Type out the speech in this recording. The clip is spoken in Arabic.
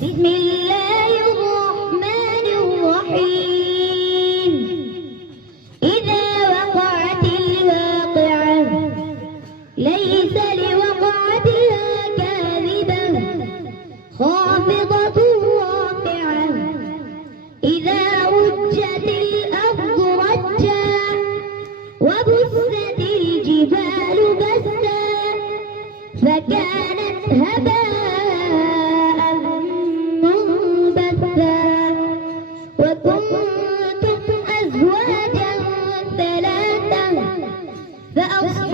بسم الله الرحمن الرحيم. إذا وقعت الواقعة ليس لوقعتها كاذبة خافضة رافعة. إذا رجت الأرض رجا وبست الجبال بسا فكانت هباء منبثا. وكنتم أزواجا ثلاثة فأصبحتم